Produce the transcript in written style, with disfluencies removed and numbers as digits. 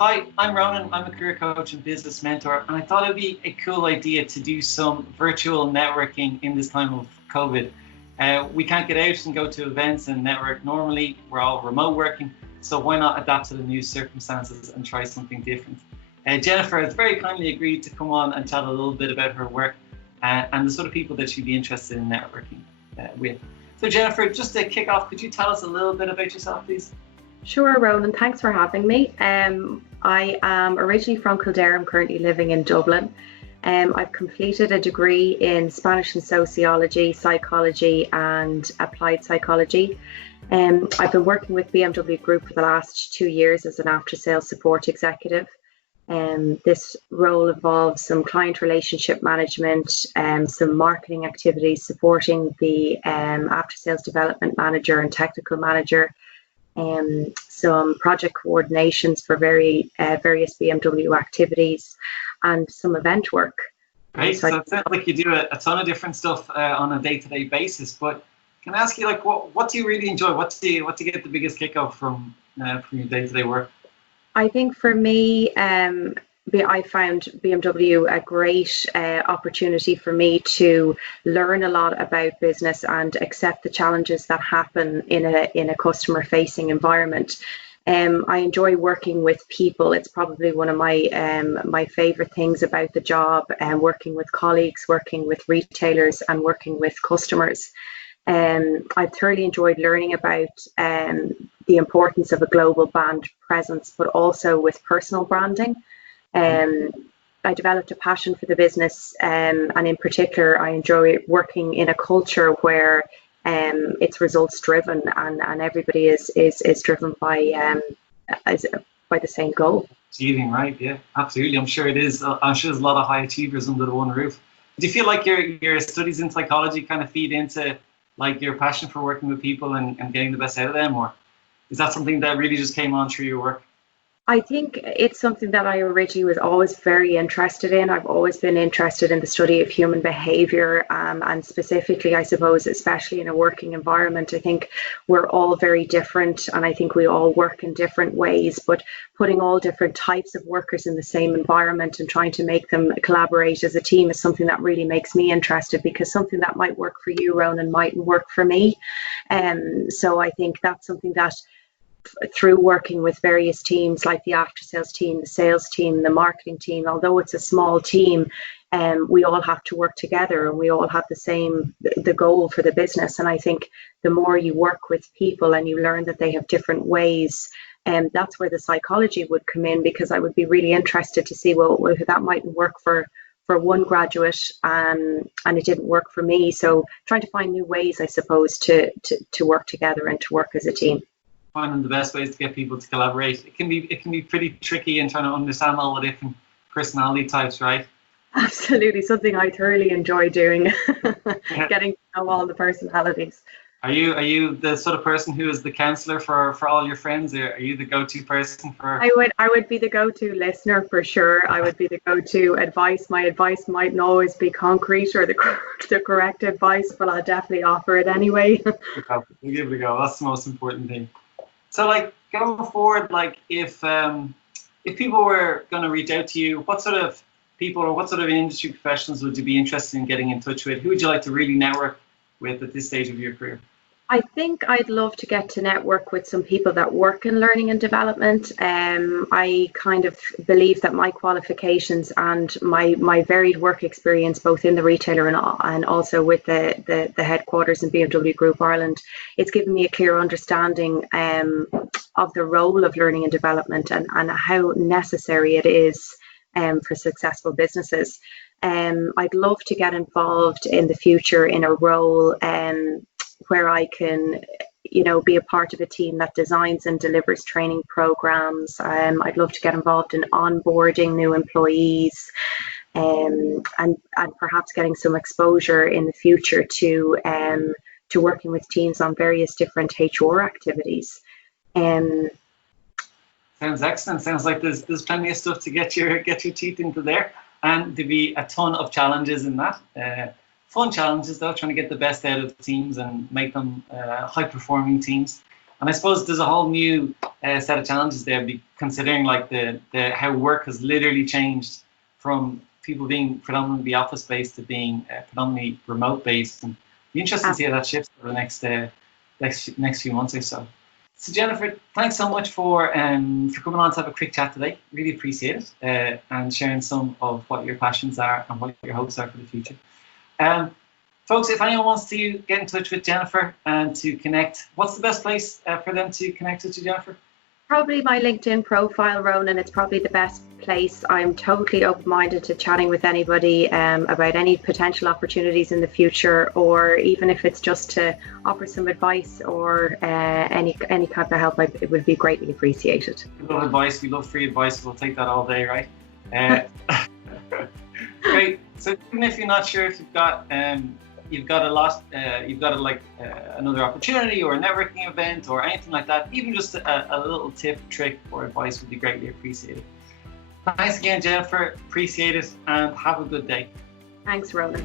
Hi, I'm Ronan. I'm a career coach and business mentor, and I thought it'd be a cool idea to do some virtual networking in this time of COVID. We can't get out and go to events and network normally. We're all remote working, so why not adapt to the new circumstances and try something different? Jennifer has very kindly agreed to come on and chat a little bit about her work and the sort of people that she'd be interested in networking with. So Jennifer, just to kick off, could you tell us a little bit about yourself, please? Sure, Ronan, thanks for having me. I am originally from Kildare. I'm currently living in Dublin. I've completed a degree in Spanish and Sociology, Psychology and Applied Psychology. I've been working with BMW Group for the last 2 years as an Aftersales Support Executive. This role involves some client relationship management, some marketing activities supporting the Aftersales Development Manager and Technical Manager, some project coordinations for various BMW activities, and some event work. Great. So it sounds like you do a ton of different stuff on a day-to-day basis. But can I ask you, like, what do you really enjoy? What do you get the biggest kick out from your day-to-day work? I think for me, I found BMW a great opportunity for me to learn a lot about business and accept the challenges that happen in a customer-facing environment. I enjoy working with people. It's probably one of my favorite things about the job, working with colleagues, working with retailers and working with customers. I've thoroughly enjoyed learning about the importance of a global brand presence, but also with personal branding. I developed a passion for the business, and in particular, I enjoy working in a culture where it's results driven, and everybody is driven by the same goal. Achieving, right? Yeah, absolutely. I'm sure it is. I'm sure there's a lot of high achievers under the one roof. Do you feel like your studies in psychology kind of feed into like your passion for working with people and getting the best out of them, or is that something that really just came on through your work? I think it's something that I originally was always very interested in. I've always been interested in the study of human behavior, and specifically, I suppose, especially in a working environment. I think we're all very different, and I think we all work in different ways, but putting all different types of workers in the same environment and trying to make them collaborate as a team is something that really makes me interested, because something that might work for you, Ronan, mightn't work for me. So I think that's something that through working with various teams like the after sales team, the sales team, the marketing team, although it's a small team, we all have to work together and we all have the goal for the business. And I think the more you work with people and you learn that they have different ways, that's where the psychology would come in, because I would be really interested to see, well, that mightn't work for one graduate, and it didn't work for me. So trying to find new ways, I suppose, to work together and to work as a team. Finding the best ways to get people to collaborate. It can be pretty tricky in trying to understand all the different personality types, right? Absolutely, something I thoroughly enjoy doing. Getting to know all the personalities. Are you the sort of person who is the counselor for all your friends, or are you the go-to person for? I would be the go-to listener for sure. I would be the go-to advice. My advice mightn't always be concrete or the correct advice, but I'll definitely offer it anyway. We'll give it a go. That's the most important thing. So, like, going forward, like if people were going to reach out to you, what sort of people or what sort of industry professionals would you be interested in getting in touch with? Who would you like to really network with at this stage of your career? I think I'd love to get to network with some people that work in learning and development. I kind of believe that my qualifications and my varied work experience, both in the retailer and also with the headquarters in BMW Group Ireland, it's given me a clear understanding of the role of learning and development and how necessary it is for successful businesses. I'd love to get involved in the future in a role where I can, be a part of a team that designs and delivers training programs. I'd love to get involved in onboarding new employees, and perhaps getting some exposure in the future to working with teams on various different HR activities. Sounds excellent. Sounds like there's plenty of stuff to get your teeth into there, and there'd be a ton of challenges in that. Fun challenges though, trying to get the best out of teams and make them high-performing teams. And I suppose there's a whole new set of challenges there, considering like the how work has literally changed from people being predominantly office based to being predominantly remote based. And it'd be interesting to see how that shifts over the next few months or so. So Jennifer, thanks so much for coming on to have a quick chat today. Really appreciate it, and sharing some of what your passions are and what your hopes are for the future. Folks, if anyone wants to get in touch with Jennifer and to connect, what's the best place for them to connect with you, Jennifer? Probably my LinkedIn profile, Ronan. It's probably the best place. I'm totally open-minded to chatting with anybody about any potential opportunities in the future, or even if it's just to offer some advice or any kind of help. It would be greatly appreciated. We love advice. We love free advice. We'll take that all day, right? Great. So even if you're not sure if you've got another opportunity or a networking event or anything like that, even just a little tip, trick, or advice would be greatly appreciated. Thanks again, Jennifer. Appreciate it, and have a good day. Thanks, Ronan.